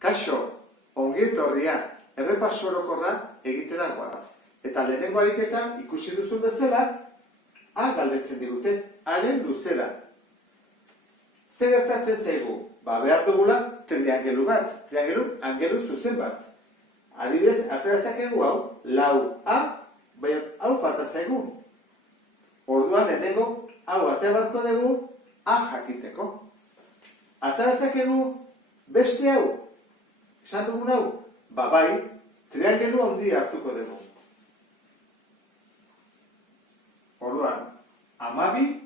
Kaixo, ongi etorria, errepaso orokorra egitera goaz. Eta lehenengo ariketa ikusi duzun bezala, A galdetzen digute, haren luzera. Ze gertatzen zaigu? Behar dugula triangelu bat, angelu zuzen bat. Adibidez, atera zakegu hau, lau A, hau falta zaigu. Orduan lehenengo, hau atera batko dugu, A jakiteko. Atera zakegu beste hau, esan dugun hau, bai, triangelu handi hartuko dugu. Orduan, 12,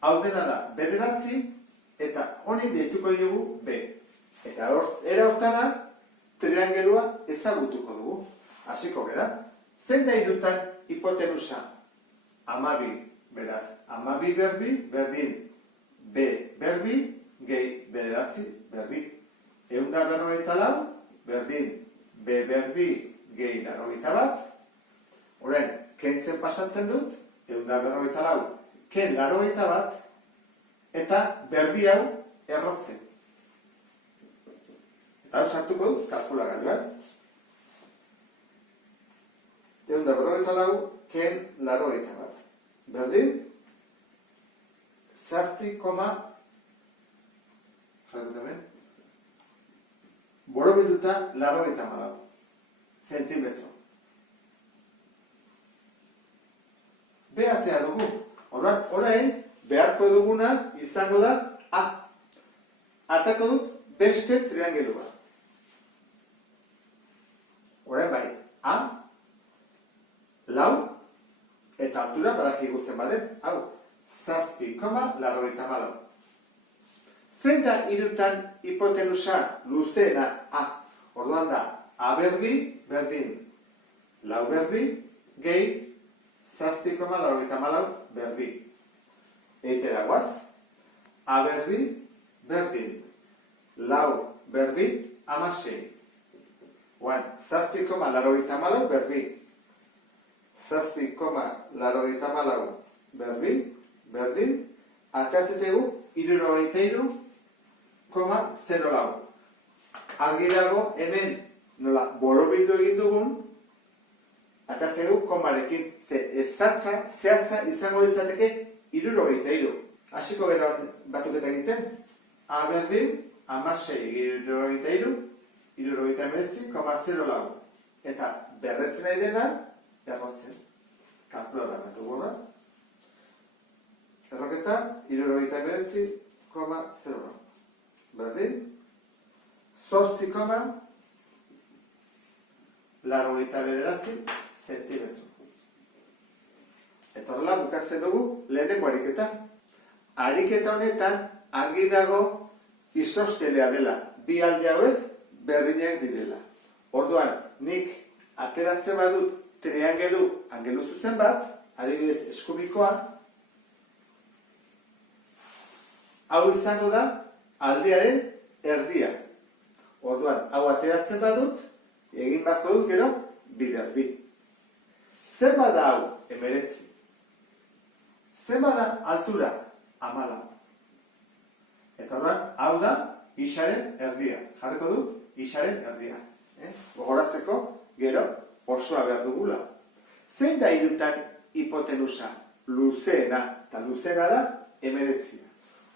hau dena da, 9, eta honi deituko dugu B. Eta era hortara, triangelua ezagutuko dugu. Hasiko gara. Zein da hirutan hipotenusa? 12, beraz, 12 berbi, berdin, B berbi, gehi 9 berbi. 154, berdin, B berbi, gehi 81. Horren, kentzen pasatzen dut, 154, ken 81, eta berbi hau errotzen. Eta hau sartuko dut, kalkulagailuan. 154, ken 81. Berdin, 7, borobilduta 84 zentimetro. Behatea dugu. Orain, beharko duguna izango da A. Atako dut beste triangelua. Orain bai, A, lau, eta altura badakigu zen baden, hau, 7,84. Zein da hirutan hipotenusa luzeena A? Orduan da, A berbi, berdin, lau berbi, gehi, 7,84 berbi. Eitera guaz, A berbi, berdin, lau berbi, 16. Oan, 7,84 berbi. 7,84 berbi, berdin, atatzen zaigu, 73,04. Argi dago, hemen, nola, borobildu egin dugun, eta zeu komarekin, zehatza izango ditzateke 73. Hasiko gero batuketa egiten, A berdin, 16, 73,04. Eta berretzen nahi dena, errotzen. Kalkuladora bat duguna. Erroketa, 73,04. Berdin, 8,89 zentimetro. Eta horrela bukatzen dugu lehenengo ariketa. Ariketa honetan argi dago isoskelea dela. Bi alde hauek berdinak direla. Orduan, nik ateratzen badut angelu zuzen bat, adibidez eskubikoa, hau izango da aldearen erdia. Orduan, hau ateratzen badut, egin bako dut gero, bider bi. Zenba da hau? 19. Zenba da altura? 14. Eta horren, hau da isaren erdia. Jarriko dut, isaren erdia. Gogoratzeko, gero, osoa behar dugula. Zein da hirutan hipotenusa? Luzeena. Eta luzeena da 19.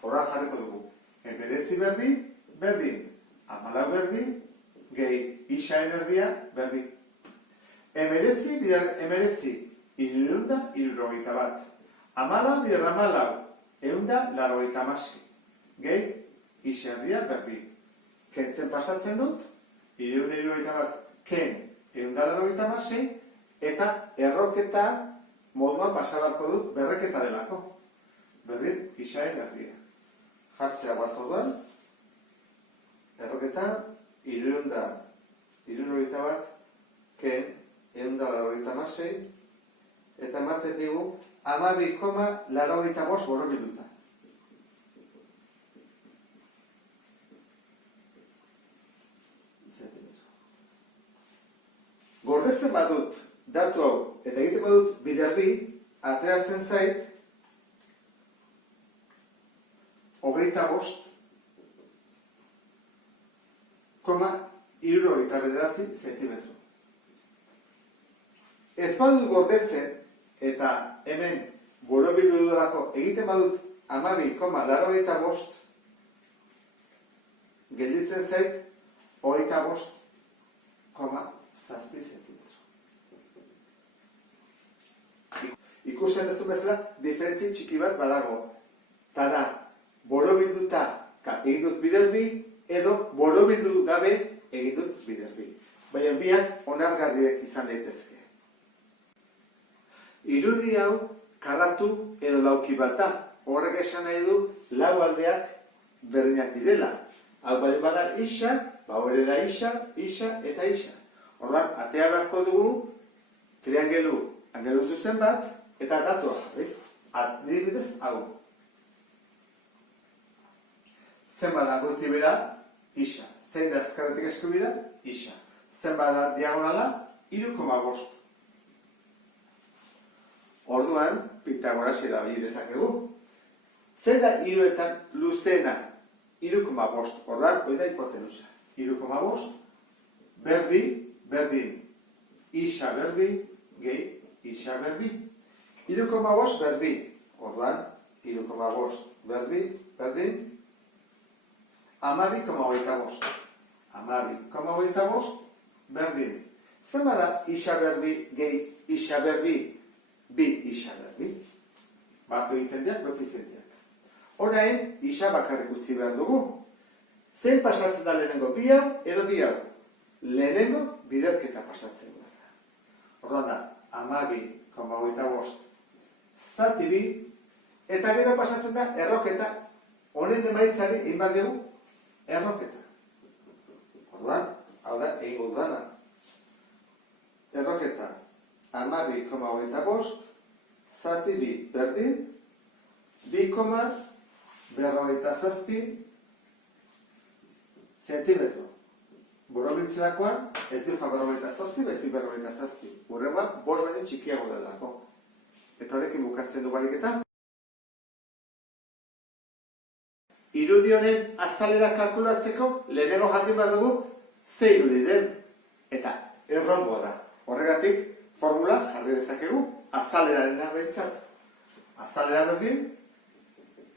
Horren jarriko dugu. 19 berbi, berdin. 14 berbi, gehi isaren erdia, berbi. 19 bider 19, 371. 14 bider 14, 186. Gehi iserdia, berbi. Kentzen pasatzen dut, 371, ken 186, eta erroketa moduan pasabarko dut berreketa delako. Berdin, isaren erdia. Jartzea guazorduan, erroketa, 371, ken 186, eta ematen digu 12,85 borobilduta. Gordetzen badut datu hau, eta egiten badut bider bi, ateratzen zait 25 0,69 zentimetro. Ez badut gordetzen, eta hemen borobildu dudalako egiten badut 12,85, gelditzen zait 25,7 zentimetro. Ikusten duzu bezala, diferentzi txiki bat badago. Tada, borobilduta egin dut biderbi, edo borobildu gabe egin dut biderbi. Baina biak onargarriak izan daitezke. Irudi hau karratu edo lauki bat da. Horrek esan nahi du lau aldeak berdinak direla. Hau bada isa, hori da isa eta isa. Horren, atea beharko dugu triangelu angelu zuzen bat eta datua jarri. Adibidez hau. Zenbat da goiti bera? Isa. Zein da ezkerretik eskubira? Isa. Zenbat da diagonala? 3,5. Orduan, Pitagoras erabili dezakegu. Zein da hiruetan luzena? 3,5. Orduan, hori da hipotenusa. 3,5 berbi, berdin. Isa berbi, gehi, isa berbi. 3,5 berbi. Orduan, 3,5 berbi, berdin. 12,25. 12,25 berdin. Zenbat da isa berbi, gehi, isa berbi, bi isa berbi. Batu egiten diak, koefizienteak. Orain, isa bakarrik utzi behar dugu. Zein pasatzen da lehenengo? Bi hau edo bi hau? Lehenengo biderketa pasatzen da. Orduan da, 12,25 zati bi, eta gero pasatzen da erroketa. Honen emaitzari egin behar dugu erroketa. Orduan, hau da, egingo dudana. Erroketa, 12,25 zati bi berdin, 2,57 zentimetro. Borobiltzerakoan, ez du 58, bezik 57. Hurrengoan, 5 baino txikiago delako. Eta horrekin bukatzen du bariketa. Irudi honen azalera kalkulatzeko, lehenengo jakin behar dugu, ze irudi den. Eta errongoa da. Horregatik, formula jarri dezakegu, azaleraren behintzat. Azalera berdin,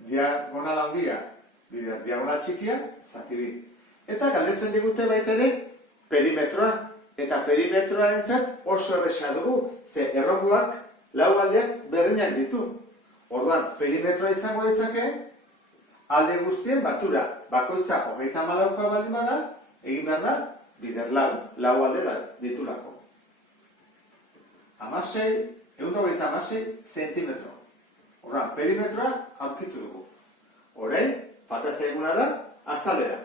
diagonal handia, diagonal txikia, zati bi. Eta galdetzen digute baita ere, perimetroa. Eta perimetroarentzat oso erresa dugu, ze errongoak lau aldeak berdinak ditu. Orduan, perimetroa izango ditzake, alde guztien batura. Bakoitza 34 baldin bada, egin behar da, bider lau alde ditulako. 126 zentimetro. Orduan, perimetroa aurkitu dugu. Orain, falta zaiguna da, azalera.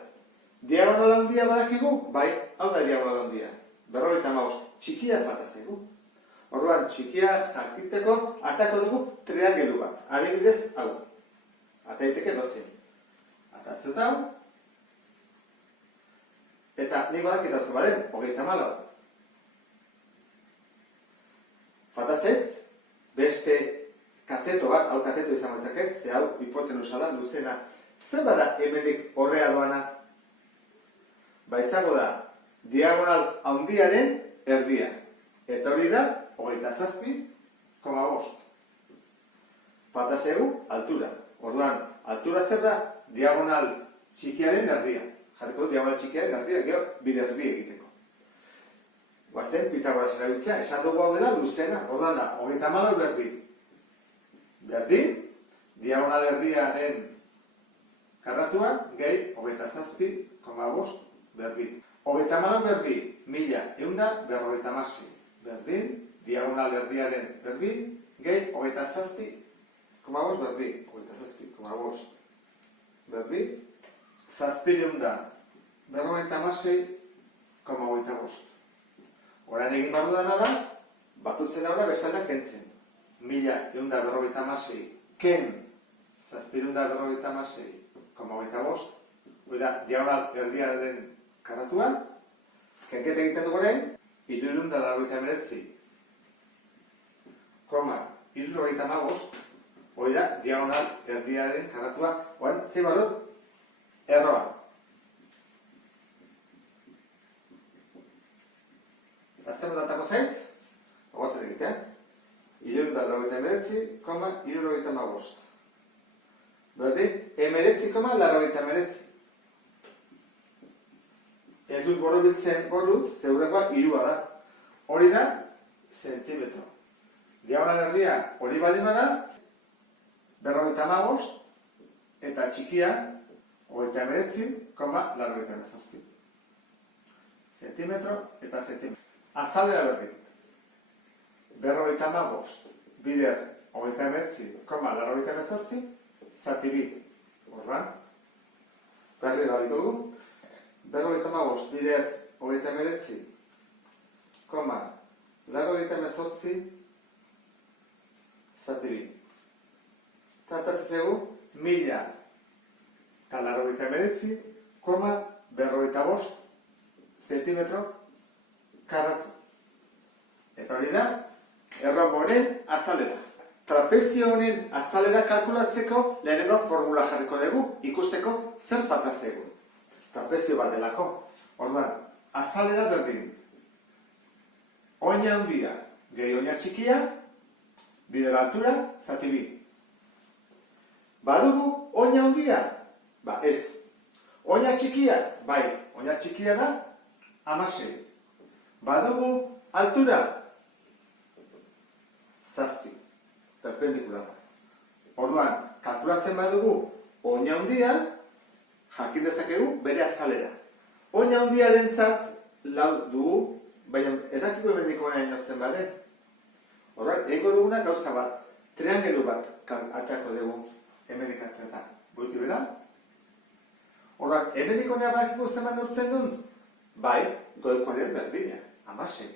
Diagonal handia badakigu? Bai, hau da diagonal handia. 55, txikia falta zaigu. Orduan, txikia jakiteko atako dugu triangelu bat. Adibidez, hau. Ata daiteke 12. Atatzen hau. Eta nik badakit hau baren, 34. Falta zait, beste kateto bat, hau kateto izan batzakek, ze hau hipotenusa da, luzena. Zer bada hemendik horrea doana? Ba izango da, diagonal handiaren erdia. Eta hori da, 27,5. Falta zaigu, altura. Orduan, altura zer da, diagonal txikiaren erdia. Jarriko diagonal txikiaren erdia, gero biderbi egiteko. Guazen, Pitagoras erabiltzea, esan dugu hau dela luzena. Orduan da, 34 berbi. Berdin, diagonal erdiaren karratua, gehi, 27,5 berbi. 34 berbi, 1156. Berdin, diagonal erdiaren berbi, gehi, 27,5 berbi. 27,5 berbi. Zazpireun da, 56,5. Horan egin behar dudana da, batutzen aurra bezala kentzen. 1156 ken zazpireun da 56,5. Oida, diagonal erdiaren karratua. Kenkete egiten duguren, 389,75. Oida, diagonal erdiaren karratua. Oan, zei barut? Erroa. Azten datako zait, oazen egitea. 399,75. Berdin, 19,99. Ez dut borobiltzen boruz, zeurekoa 3 da. Hori da, zentimetro. Diagonal erdia hori baldin bada, 55, eta txikia, 19,98. Zentimetro eta zentimetro. Azalera berdin. 55 bider 19,98 zati 2. Horran. Berri galiko dugu. 55 bider 19,98 zati 2. Tratatzen zegu 1099,55 zentimetro karratu. Eta hori da, erronbo honen azalera. Trapezio honen azalera kalkulatzeko lehenengo formula jarriko dugu, ikusteko zer falta zaigu. Trapezio bat delako. Orduan, azalera berdin. Oina handia gehi oina txikia, bider altura, zati 2. Badugu oina handia? Ba ez. Oina txikia? Bai, oina txikia da 16. Badugu altura? 7. Perpendikulara. Orduan, kalkulatzen badugu oina handia, jakin dezakegu bere azalera. Oina handiarentzat lau dugu, baina ez dakiko hemendiko nahi zen baden. Orduan, egingo duguna gauza bat, triangelu bat atako dugu hemenikatzeta. Goiti bera? Orduan, hemendiko nahi badakiko zeman urtzen duen? Bai, goikoaren berdina, 16.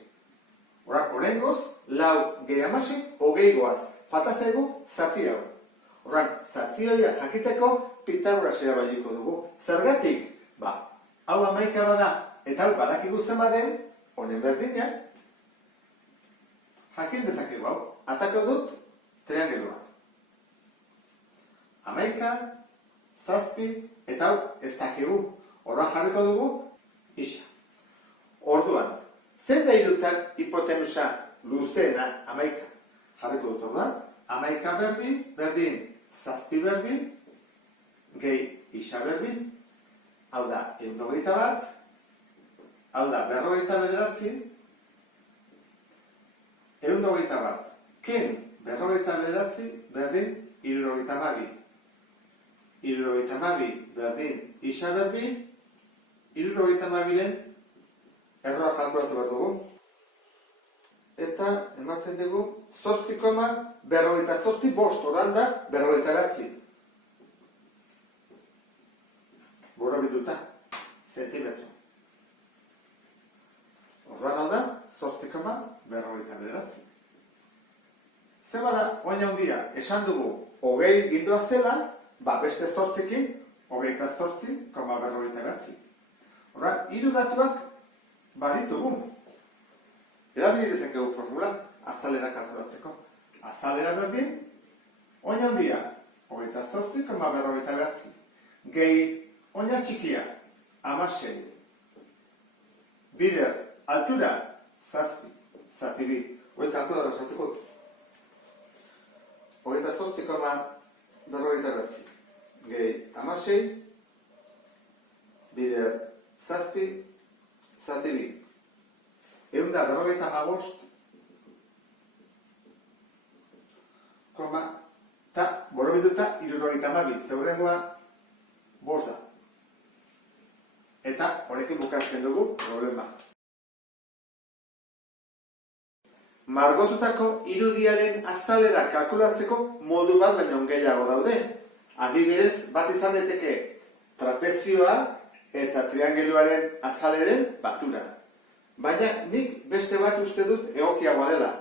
Orduan, oraingoz, lau gehi 16, 20 goaz. Falta zaigu zati hau. Orduan, zati horia jakiteko Pitagorasera bailiko dugu. Zergatik? Ba, hau 11 bada, eta hau badakigu zen baden, honen berdina, jakin dezakegu hau. Atako dut, triangelua. 11, 7, eta hau ez dakigu. Orduan jarriko dugu, isa. Orduan, zein da irutan hipotenusa luzeena 11? Jarriko dut orduan, 11 berbi, berdin, 7 berbi, gehi isa berbi, hau da, 121, hau da, 49, 121, ken 49, berdin, 72, 72, berdin, isa berbi, 72-en erroa kalkulatu behar dugu. Eta ematen dugu 8,48 bost, oran da 49. Borobilduta, zentimetro. Orduan hau da 8,49. Zer bada, oina handia, esan dugu 20 gindua zela, ba beste 8-ekin, 28,49. Orduan, hiru datuak baditugu. Erabili dezakegu formula, azalera kalkulatzeko. Azalera berdin, oina handia, 28,49. Gehi, oina txikia, 16. Bider, altura, 7, zati 2. Hoi kalkuladora sartuko dut. 28,49. Gehi, 16. Bider, 7, zati 2. Eunda 55, eta borobilduta 72, zeurengoa 5 da. Eta honekin bukatzen dugu problema. Margotutako irudiaren azalera kalkulatzeko modu bat baino gehiago daude. Adibidez, bat izan daiteke trapezioa eta triangeluaren azaleren batura. Baina nik beste bat uste dut egokiagoa dela.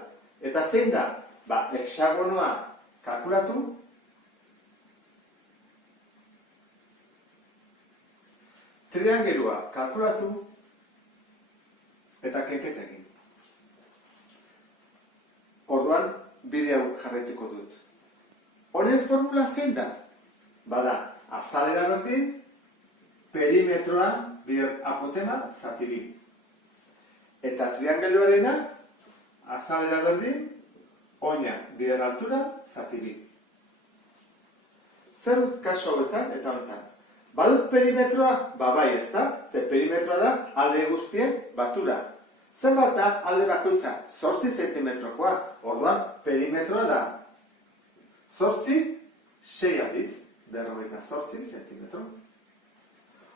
Eta zein da? Ba, hexagonoa kalkulatu, triangelua kalkulatu, eta kenketa egin. Orduan, bide hau jarraituko dut. Honen formula zein da? Bada, azalera berdin, perimetroa, bider apotema, zati 2. Eta triangeluarena, azalera berdin, oina, bider altura, zati bi. Zer dut kasu hauetan eta honetan? Badut perimetroa? Bai, ez da? Ze perimetroa da alde guztien batura. Zenbat da alde bakoitza? 8 zentimetrokoa. Orduan, perimetroa da 8, 6 aldiz, 48 zentimetro.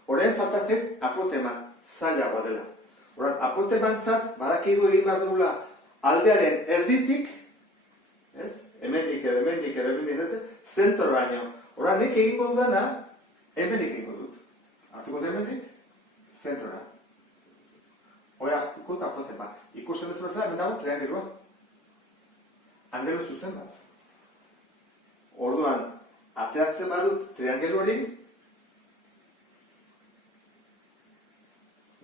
Orain faltazen apotema, zailagoa dela. Orain, apotemantzat, badakigu egin bat dugula aldearen erditik, ez? Hemendik edo, zentroraino. Orain, nik egingo dudana, hemendik egingo dut. Hartuko dut hemendik, zentrora. Hoi hartuko eta apotema. Ikusten duzu bezala, hemen dago triangelua. Angelu zuzen bat. Orduan, ateratzen badut triangelu hori,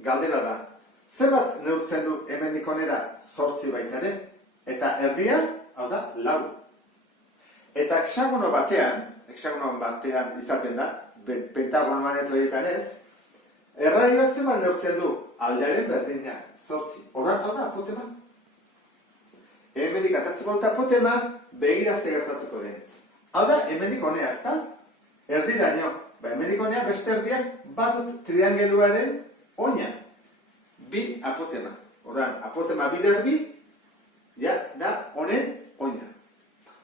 galdera da. Zenbat neurtzen du hemendik onera 8 baita ere, eta erdia, hau da, 4. Eta hexagono batean izaten da, pentagonoan eta horietan ez, erradioak zenbat neurtzen du aldearen berdina 8. Horran, hau da, apotema. Hemendik atatzen badut apotema, begira ze gertatuko den. Hau da, hemendik honea, ez da? Erdiraino. Hemendik honea, beste erdiak badut triangeluaren oina. Bi apotema. Horran, apotema bider bi, ja, da honen oina.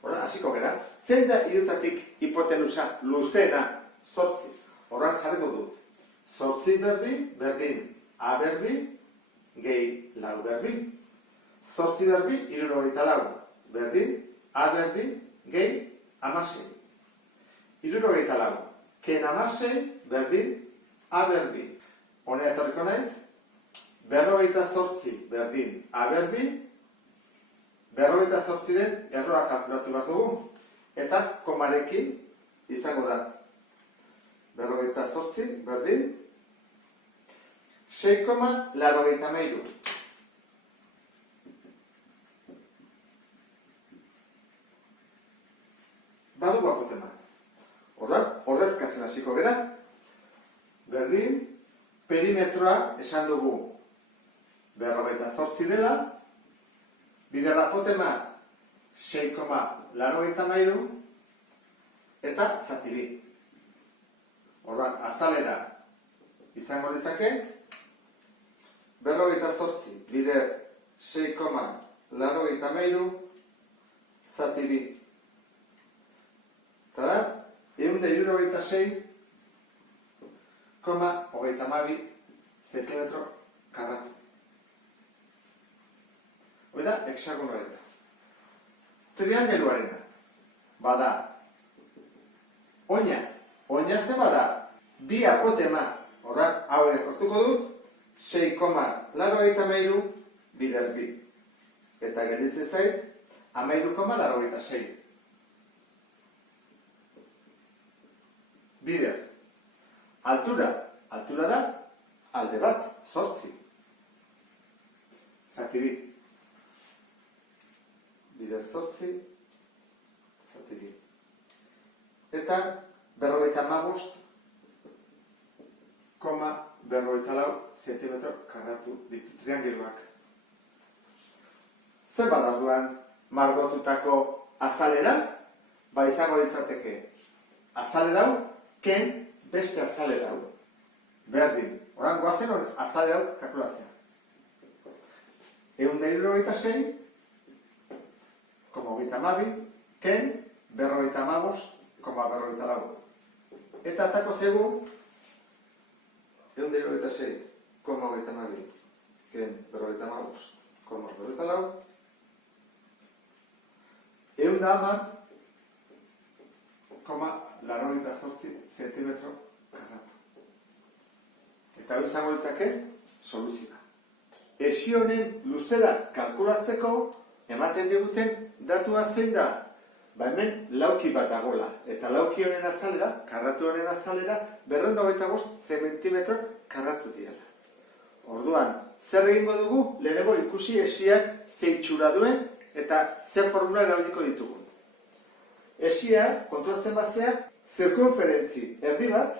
Horran, hasiko gara. Zein da irutatik hipotenusa luzena 8? Horran jarriko dut. 8 berbi, berdin, A berbi, gehi 4 berbi. 8 berbi, 74, berdin, A berbi, gehi 16. 74, ken 16, berdin, A berbi. Honea etorriko naiz, 48 berdin, A berbi, 48-ren erroa kalkulatu behar dugu, eta komarekin izango da. 48 berdin, 6,83. Badugu apotema. Horrezkatzen hasiko gera. Berdin, perimetroa esan dugu 48 dela, bider apotema 6,83 eta zati bi. Horran, azalera izango lezake, 48 bider 6,83 zati bi. Eta da, 176,32 zentimetro karratu. Hoi da, hexagonoarena. Triangeluarena. Bada, oina. Oina ze bada, bi apotema. Horran, hau ere hortuko dut, 6,83 bider bi. Eta gelditzen zait, 13,86. Bider. Altura. Altura da, alde bat, 8. Zati bi. Bider 8, zati bi. Eta 55,54 zentimetro karratu ditu triangeluak. Zer badagoan margotutako azalera? Ba izango litzateke azalera hau, ken beste azalera hau. Berdin. Horan goazen hor azalera hau kalkulazioa. 176,22, ken 55,54. Eta atako zegu 176,22, ken 55,54. 110,88 zentimetro karratu. Eta hau izango litzake soluzioa. Esi honen luzera kalkulatzeko ematen diguten datua zein da? Ba hemen lauki bat dagoela. Eta lauki honen azalera, karratu honen azalera, 225 zentimetro karratu diela. Orduan, zer egingo dugu? Lehenengo ikusi esiak ze itxura duen eta ze formula erabiliko ditugu. Esia, kontuatzen bazea, zirkunferentzi erdi bat,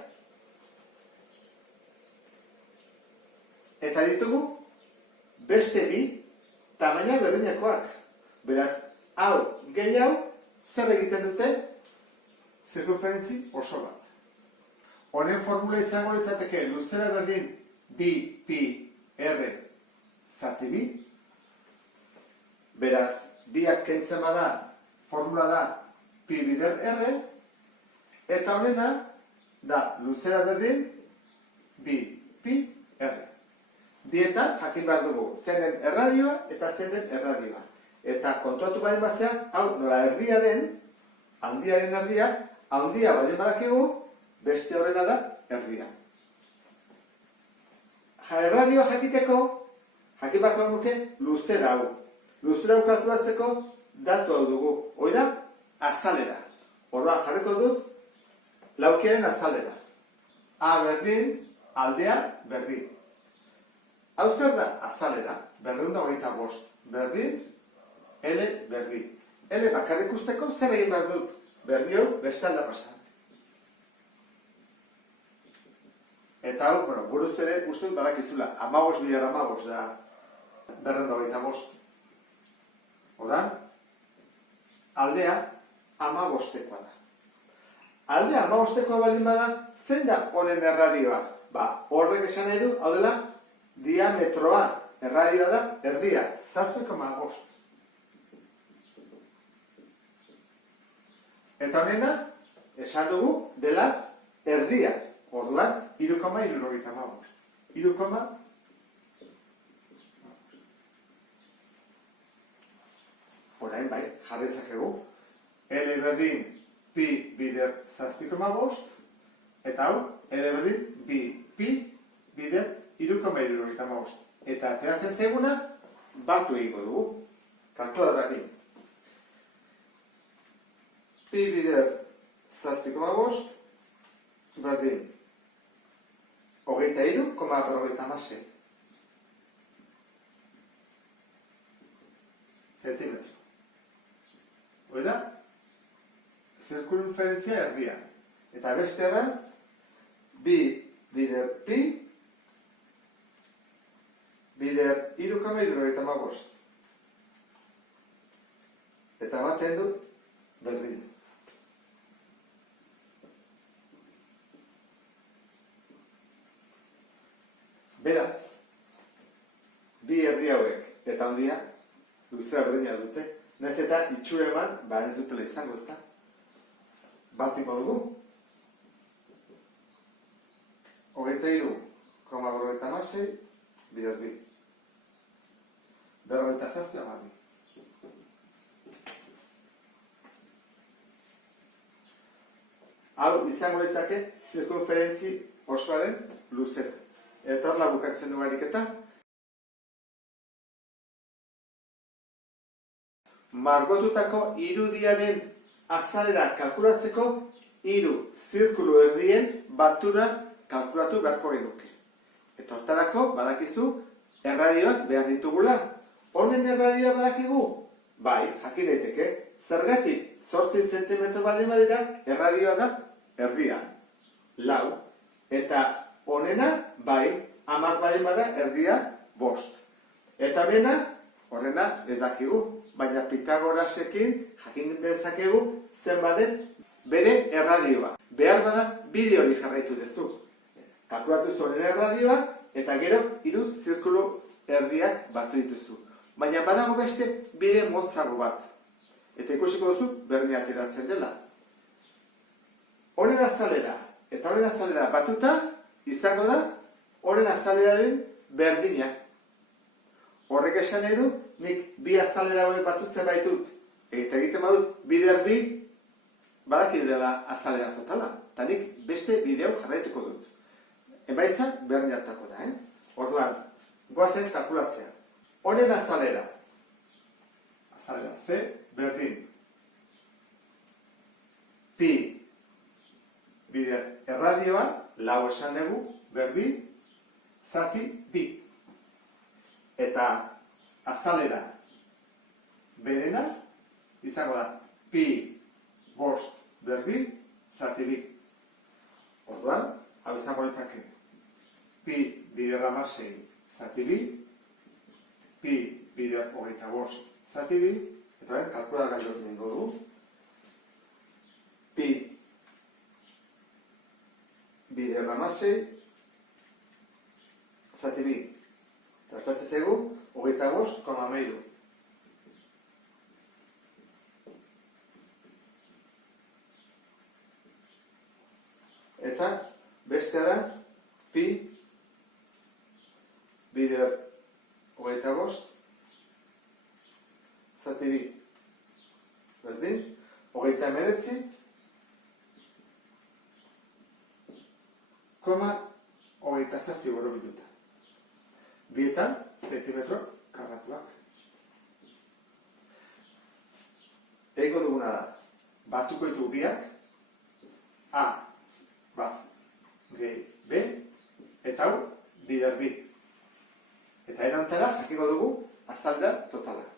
eta ditugu beste bi tamaina berdinakoak. Beraz, hau gehi hau zer egiten dute? Zirkunferentzi oso bat. Honen formula izango litzateke luzera berdin bi pi r zati bi. Beraz, biak kentzen bada, formula da pi bider r, eta honena da luzera berdin bi pi r. Bietan jakin behar dugu zein den erradioa eta zein den erradioa. Eta kontuatu baldin bazean, hau nola erdia den, handiaren erdia, handia baldin badakigu, beste horrena da erdia. Erradioa jakiteko, jakin bako nuke luzera hau. Luzera hau kalkulatzeko datu hau dugu. Hoi da, azalera. Orduan jarriko dut laukiaren azalera. A berdin, aldea berdin. Hau zer da azalera, 225 berdin, L berdin. L bakarrik usteko zer egin behar dut, berdi hau bestalda pasa. Eta hau, bueno, buruz ere uste dut badakizula, 15 bider 15 da 225. Oran, aldea 15-tekoa da. Aldea 15-tekoa baldin bada, zein da honen erradioa? Horrek esan nahi du, hau dela, diametroa, erradioa da, erdia, 7,5. Eta honena, esan dugu, dela, erdia. Orduan, 3,75. 3,... Orain, bai, jarri dezakegu. L berdin, pi bider 7,5, eta hau, L berdin, pi bider 3,75. Eta ateratzen zeguna, batu egingo dugu. Kalkuladorarekin. Pi bider 7,5, berdin, 23,56 zentimetro. Hoi da, zirkunferentzia erdia. Eta bestea da, bi bider pi bider 3,75. Eta baten du berdin. Beraz, bi erdi hauek eta handia luzera berdina dute. Naiz eta itxura eman, ez dutela izango, ezta? Batuko dugu. 23,56 bider bi. 47,2. Hau izango litzake zirkunferentzi osoaren luzera. Eta horla bukatzen du ariketa. Margotutako irudiaren azalera kalkulatzeko hiru zirkulu erdien batura kalkulatu beharko genuke. Eta hortarako badakizu erradioak behar ditugula. Honen erradioa badakigu? Bai, jakin daiteke. Zergatik 8 zentimetro baldin badira, erradioa da erdia. 4. Eta honena, bai, 10 baldin bada, erdia 5. Eta horrena ez dakigu. Baina Pitagorasekin jakin dezakegu zenbaden bere erradioa. Behar bada, bideo hori jarraitu duzu. Kalkulatu honen erradioa, eta gero 3 zirkulu erdiak batu dituzu. Baina badago beste bide motzago bat. Eta ikusiko duzu berdin ateratzen dela. Honen azalera eta honen azalera batuta izango da honen azaleraren berdina. Horrek esan nahi du, nik bi azalera hori batutzen baitut. Eta egiten badut bider bi, badakit dela azalera totala. Eta nik beste bideo jarraituko dut. Emaitza berdin hartako da, Orduan, goazen kalkulatzea. Honen azalera. Azalera C, berdin. Pi bider erradioa, 4 esan dugu, berbi, zati, bi. Eta azalera berena izango da pi 5 berbi zati bi. Orduan, hau izango litzake pi bider 16 zati bi pi bider 25 zati bi, eta ben, kalkulatagailuarekin egingo dugu. Pi bider 16 zati bi. Tratatzen zaigu 25,13. Eta bestea da pi bider 25 zati bi. Berdin, 39,7 borobilduta. Bietan, zentimetro karratuak. Egingo duguna da, batuko ditu biak, A, baz, gehi, B, eta hau, bider bi. Eta erantara, jakiko dugu, azaldea totala.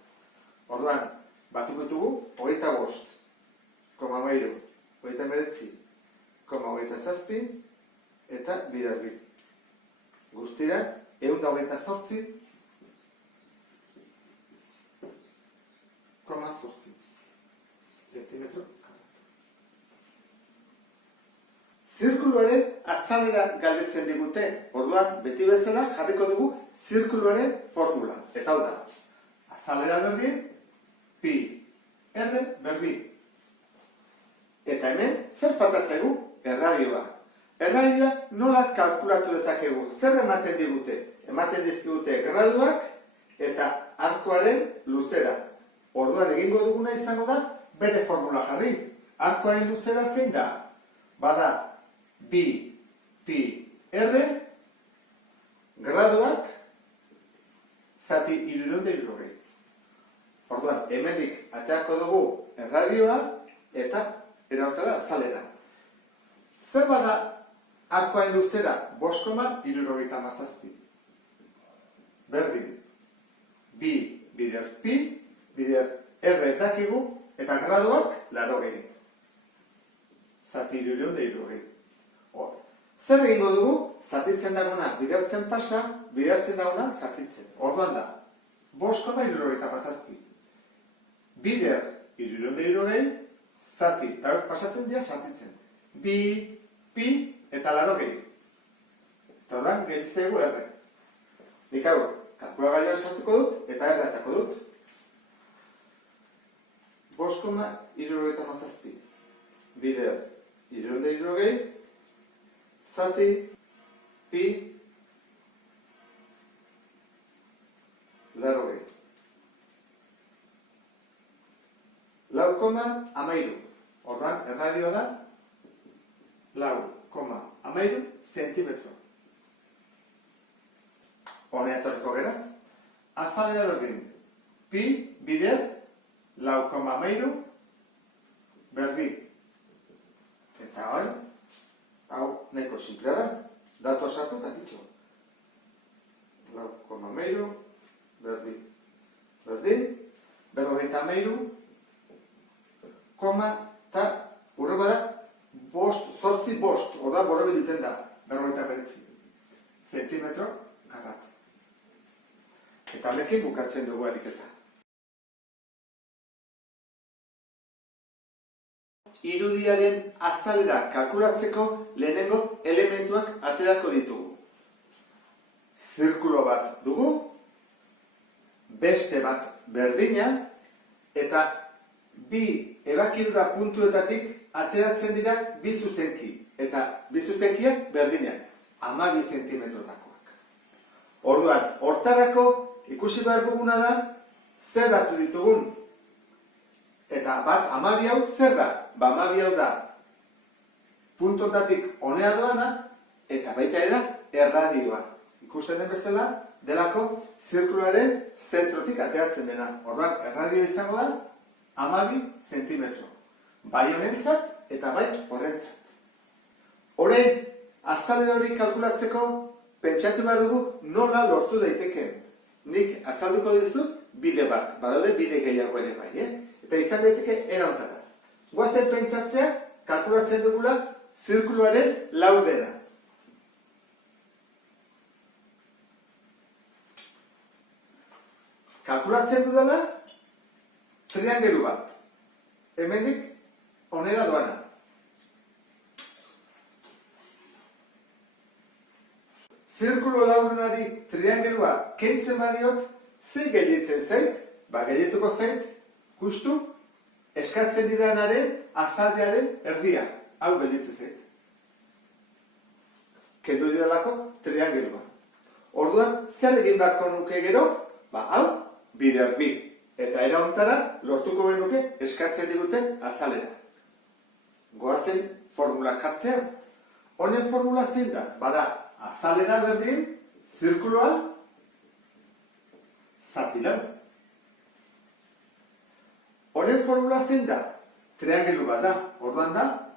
Orduan, batuko ditugu, 25,13, 39,27, eta bider bi. Guztira, 128,8 zentimetro karratu. Zirkuluaren azalera galdetzen digute. Orduan, beti bezala jarriko dugu zirkuluaren formula. Eta hau da, azalera berdin, pi r berbi. Eta hemen, zer falta zaigu? Erradioa. Erradioa nola kalkulatu dezakegu? Zer ematen digute? Ematen dizkigute graduak eta arkoaren luzera. Orduan egingo duguna izango da, bere formula jarri. Arkoaren luzera zein da? Bada, bi, pi, r, graduak, zati 360. Orduan, hemendik ateako dugu erradioa eta eraortara azalera. Zer bada arkoaren luzera? 5,77. Berdin, bi bider pi, bider r ez dakigu, eta graduak 80. Zati 360. Zer egingo dugu? Zatitzen dagona bidertzen pasa, bidertzen dagona zatitzen. Orduan da, 5,77. Bider 360, zati, eta pasatzen dira zatitzen. Bi, pi, eta 80. Eta orduan, gehitzegu r. Nik hau, kalkulagailuan sartuko dut, eta erratako dut. 5,77. Bider 360, zati, pi, 80. 4,13. Orduan, erradioa da 4,13 zentimetro. Honea etorriko gera. Azalera berdin. Pi bider 4,13 berbi. Eta hau nahiko simplea da. Datua sartu eta kitxo. 4,13 berbi. Berdin. 53, koma, eta urre bada, zortzi bost, orda borobi duten da, 59 zentimetro karratu. Eta honekin bukatzen dugu ariketa. Irudiaren azalera kalkulatzeko lehenengo elementuak aterako ditugu. Zirkulo bat dugu, beste bat berdina, eta bi ebakidura puntuetatik ateratzen dira bi zuzenki. Eta bi zuzenkiak berdinak, 12 zentimetrotakoak. Orduan, hortarako ikusi behar duguna da, zer datu ditugun. Eta bat, 12 hau zer da? 12 hau da puntotatik honea doana, eta baita era erradioa. Ikusten den bezala, delako zirkuluaren zentrotik ateratzen dena. Orduan, erradioa izango da, 12 zentimetro. Bai honentzat eta bai horrentzat. Orain, azalera hori kalkulatzeko, pentsatu behar dugu nola lortu daiteken. Nik azalduko dizut bide bat, badaude bide gehiago ere bai, Eta izan daiteke erantara. Goazen pentsatzea, kalkulatzen dugula zirkuluaren laurdena. Kalkulatzen dudala triangelu bat. Hemendik onera doana. Zirkulo laurdunari triangelua kentzen badiot, ze gelditzen zait? Geldituko zait, justu, eskatzen didanaren azaldearen erdia. Hau gelditzen zait. Kendu didalako triangelua. Orduan, zer egin beharko nuke gero? Hau, bider bi. Eta era hontara, lortuko genuke eskatzen diguten azalera. Goazen formula jartzea. Honen formula zein da? Bada, azalera berdin, zirkuloa, zati lau. Honen formula zein da? Triangelu bat da. Orduan da,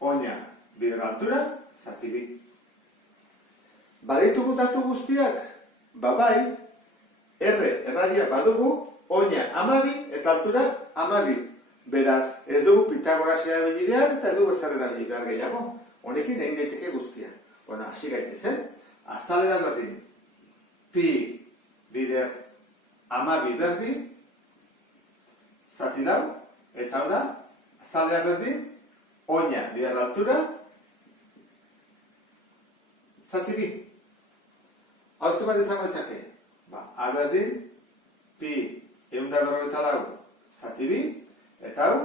oina bider altura, zati bi. Baditugu datu guztiak? Bai, erradia badugu, oina 12 eta altura 12. Beraz, ez dugu Pitagoras erabili behar eta ez dugu ezer erabili behar gehiago. Honekin egin daiteke guztia. Bueno, hasi gaitezen. Azalera berdin. Pi bider 12 berdi, zati lau, eta ora, azalera berdin, oina bider altura, zati bi. Hau zebat izango ezake? A berdin, pi 154 zati bi, eta hau,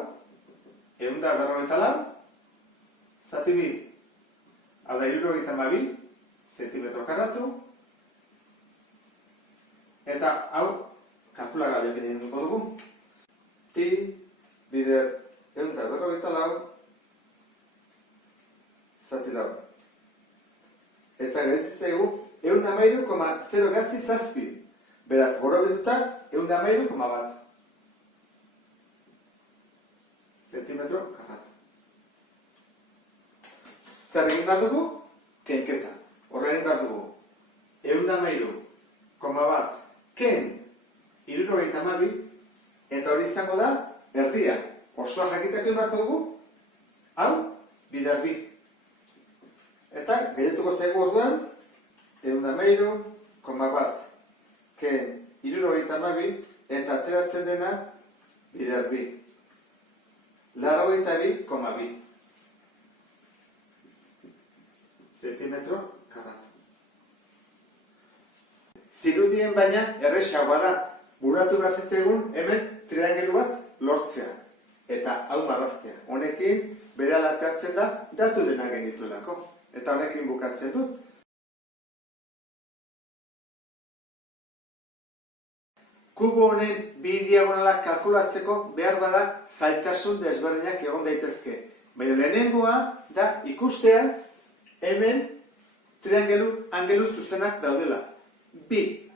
154 zati bi. Hau da 72 zentimetro karratu, eta hau, kalkulagailuak egin dugu. Pi bider 154 zati lau. Eta gelditzen zaigu 113,0 Beraz, borobilduta 113,1 zentimetro karratu. Zer egin behar dugu? Kenketa. Horra egin behar dugu 113,1 ken 72 eta hori izango da erdia. Osoa jakitako egin beharko dugu? Hau, bider bi. Eta geldituko zaigu orduan 113,1 ken 72 eta ateratzen dena bider bi. 82,2 zentimetro karratu. Zirudien baina erresagoa da. Buratu behar zitzaigun hemen triangelu bat lortzea. Eta hau marraztea. Honekin berehala ateratzen da datu dena genituelako. Eta honekin bukatzen dut. Kubo honen bi diagonalak kalkulatzeko behar bada zailtasun desberdinak egon daitezke. Baina lehenengoa da ikustea hemen angelu zuzenak daudela. Bi.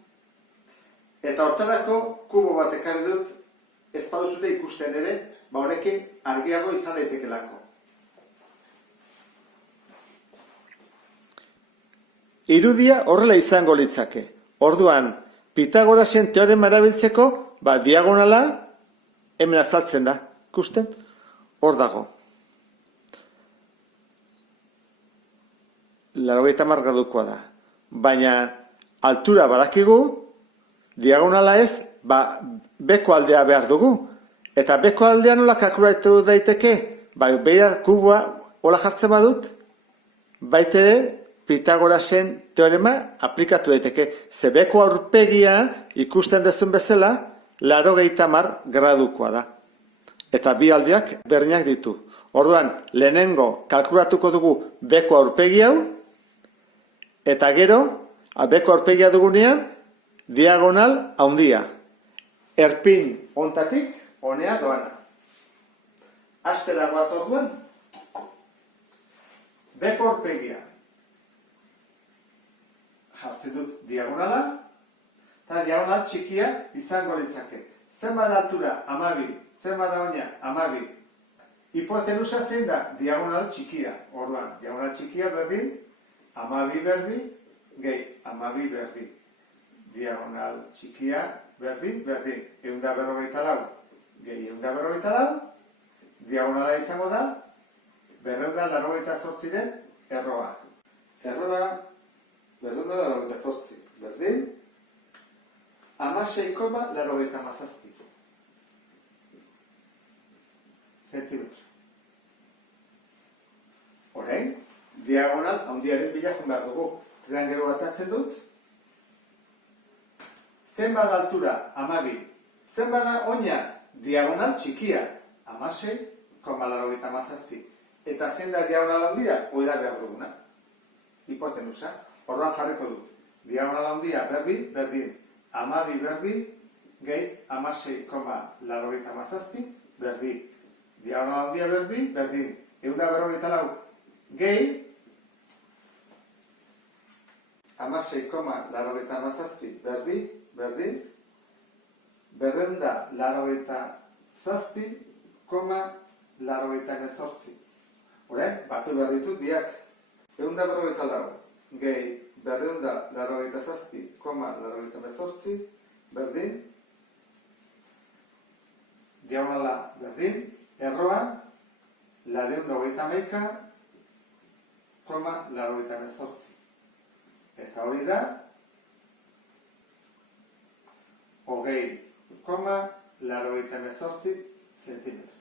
Eta hortarako kubo bat ekarri dut ez baduzute ikusten ere, honekin argiago izan daitekelako. Irudia horrela izango litzake. Orduan, Pitagorasen teorema erabiltzeko, diagonala hemen azaltzen da. Ikusten? Hor dago. 80 gradukoa da. Baina, altura badakigu, diagonala ez, beko aldea behar dugu. Eta beko aldea nola kalkulatu daiteke? Beira kuboa hola jartzen badut, baitere Pitagorasen teorema aplikatu daiteke. Ze beko aurpegia ikusten dezun bezala 80 gradukoa da. Eta bi aldeak berdinak ditu. Orduan, lehenengo kalkulatuko dugu beko aurpegi hau, eta gero, beko aurpegia dugunean, diagonal handia. Erpin hontatik, honea doana. Hastera goaz orduan, beko aurpegia. Jartzen dut diagonala, eta diagonal txikia izango litzake. Zenbat altura? 12. Zenbat da oina? 12. Hipotenusa zein da? Diagonal txikia. Orduan, diagonal txikia berdin, 12 berdi, gehi, 12 berdi. Diagonal txikia berdin, 154, gehi 154, diagonala izango da, 288 erroa. Erroa, 288, berdin, 16,87 zentimetro. Orain, diagonal handiaren bila joan behar dugu. Triangelo bat atzen dut. Zenbat altura? 12. Zenbat da oina? Diagonal txikia. 16,87. Eta zein da diagonal handia? Hoi da behar duguna. Hipotenusa. Orduan jarriko dut. Diagonal handia berbi, berdin. 12 berbi, gehi 16,87 berbi. Diagonal handia berbi, berdin. 154 gehi 16,87 berbi, berdin. 287,88. Orain, batu behar ditut biak. 154 gehi 287,88 berdin. Diagonala berdin. Erroa 291,88. Eta hori da 20,88 zentimetro.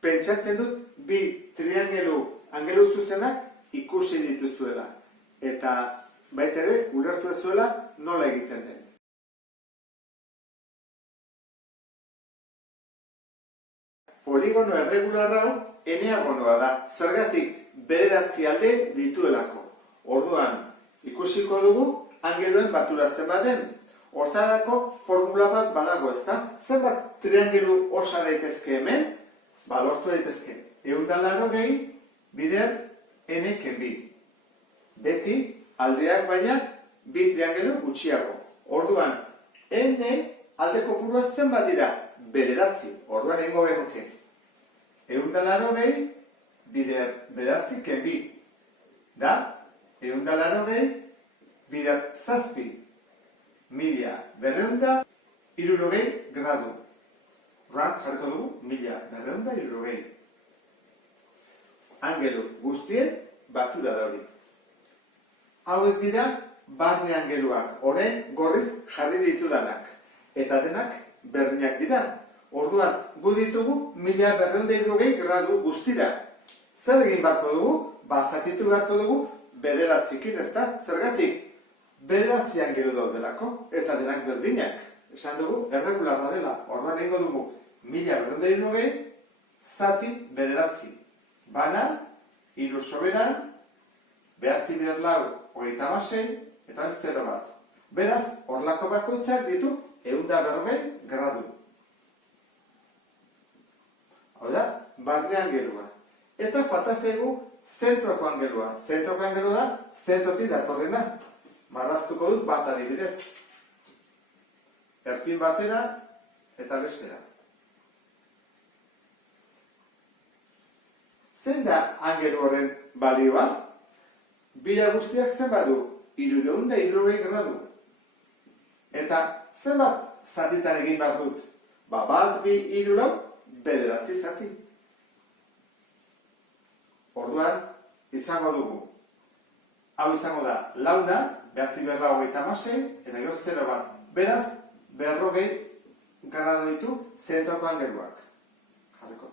Pentsatzen dut bi angelu zuzenak ikusi dituzuela. Eta baita ere ulertu duzuela nola egiten den. Poligono erregular hau eneagonoa da. Zergatik 9 alde dituelako. Orduan, ikusiko dugu angeluen batura zenbat den. Hortarako formula bat badago, ezta? Zenbat triangelu osa daitezke hemen? Lortu daitezke. 180 bider n-ken bi. Beti aldeak baina bi triangelu gutxiago. Orduan, n alde kopurua zenbat dira? 9. Orduan egingo genuke. 180 bider 9 ken bi. Da, 180 bider 7 1260 gradu. Orduan jarriko dugu 1260. Angelu guztien batura da hori. Hauek dira barne angeluak, orain gorriz jarri ditudanak. Eta denak berdinak dira. Orduan, gu ditugu 1260 gradu guztira. Zer egin beharko dugu? Zatitu beharko dugu 9 ezta? Zergatik? 9 angelu daudelako, eta denak berdinak. Esan dugu, erregularra dela. Orduan egingo dugu 1260 zati 9. Bana, 3 soberan, 9 bider 36, eta 0 bat. Beraz, horlako bakoitzak ditu 140 gradu. Hau da, barne angelua. Eta falta zaigu zentroko angelua. Zentroko angelua da, zentrotik datorrena. Marraztuko dut bat adibidez. Erpin batera eta bestera. Zein da angelu horren balioa? Bira guztiak zenbat du? 360 gradu. Eta zenbat zatitan egin behar dut? 1, 2, 3, 4, 9 zati. Orduan, izango dugu. Hau izango da, launa, 956, eta gero 0 bat. Beraz, 40 gradu ditu zentroko angeluak. Jarriko.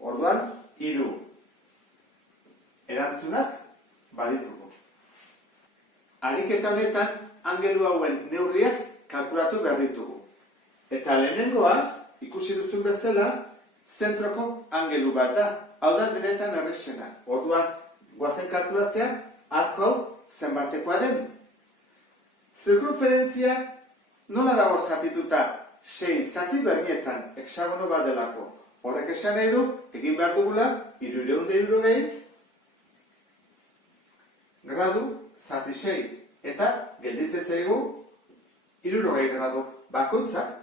Orduan, 3 erantzunak baditugu. Ariketa honetan, angelu hauen neurriak kalkulatu behar ditugu. Eta lehenengoa, ikusi duzun bezala, zentroko angelu bat da. Hau da denetan errexena. Orduan, goazen kalkulatzea, atko zenbatekoa den. Zirkunferentzia nola dago zatituta? 6 zati bernietan, hexagono bat delako. Horrek esan nahi du, egin behar dugula, 360 gradu zati 6. Eta gelditzen zaigu 60 gradu. Bakoitzak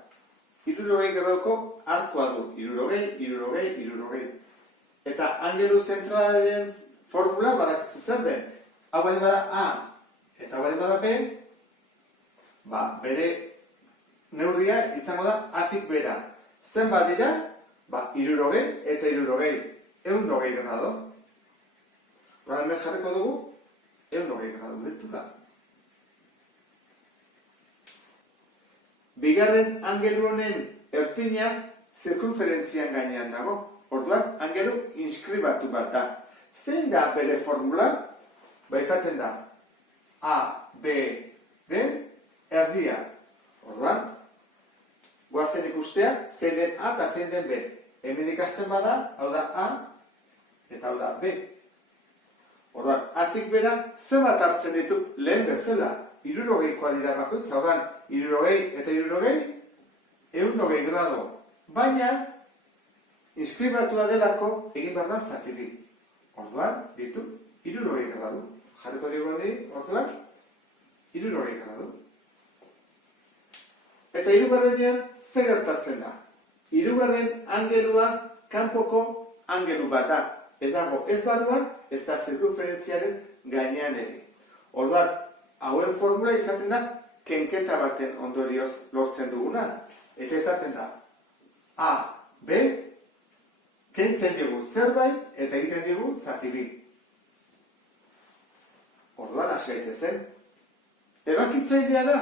60 graduko arkoa du. 60, 60, 60. Eta angelu zentralaren formula badakizu zer den. Hau bada A eta hau bada B, bere neurria izango da atik bera. Zenbat dira? 60 eta 60. 120 gradu. Horra hemen jarriko dugu, 120 gradu ditu da. Bigarren angelu honen erpina zirkunferentzian gainean dago. Orduan, angelu inskribatu bat da. Zein da bere formula? Izaten da A, B, den erdia. Orduan, goazen ikustea, zein den A eta zein den B. Hemen ikasten bada, hau da A eta hau da B. Orduan, atik bera, zenbat hartzen ditu lehen bezala. 60koa dira bakoitza, orduan, 60 eta 60, 120 grado. Baina, inskribatua delako egin behar da zatibi. Orduan, ditu, 60 gradu. Jarriko dugu hori, orduan, 60 gradu. Eta hirugarrenean, ze gertatzen da? Hirugarren angelua kanpoko angelu bat da. Ez dago ez barruan, ez da zirkunferentziaren gainean ere. Orduan, hauen formula izaten da, kenketa baten ondorioz lortzen duguna. Eta izaten da, A, B, kentzen dugu zerbait, eta egiten dugu zati bi. Orduan, hasi gaitezen. Ebakitzailea da?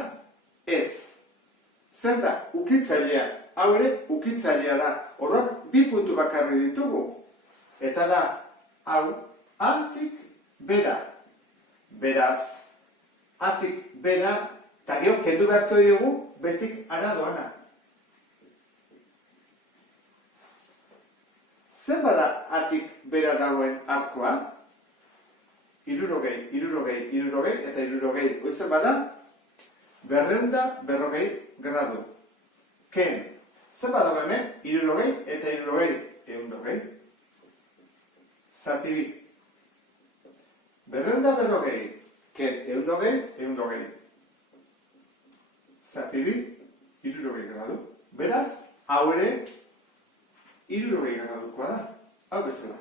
Ez. Zer da? Ukitzailea. Hau ere, ukitzailea da. Orduan, 2 puntu bakarri ditugu. Eta da, hau, atik bera. Beraz, atik bera, eta gero, kendu beharko diogu, betik ara doana. Zer bada atik bera dagoen arkoa? 60, 60, 60 eta 60. Oizen bada? 240 gradu. Ken, zer badago hemen? 60 eta 60. 120. Zati bi. 240. Ken, 120, 120. Zati bi, 60 gradu. Beraz, hau ere, 60 gradukoa da. Hau bezala.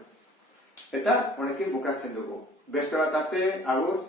Eta honekin bukatzen dugu. Beste bat arte, agur.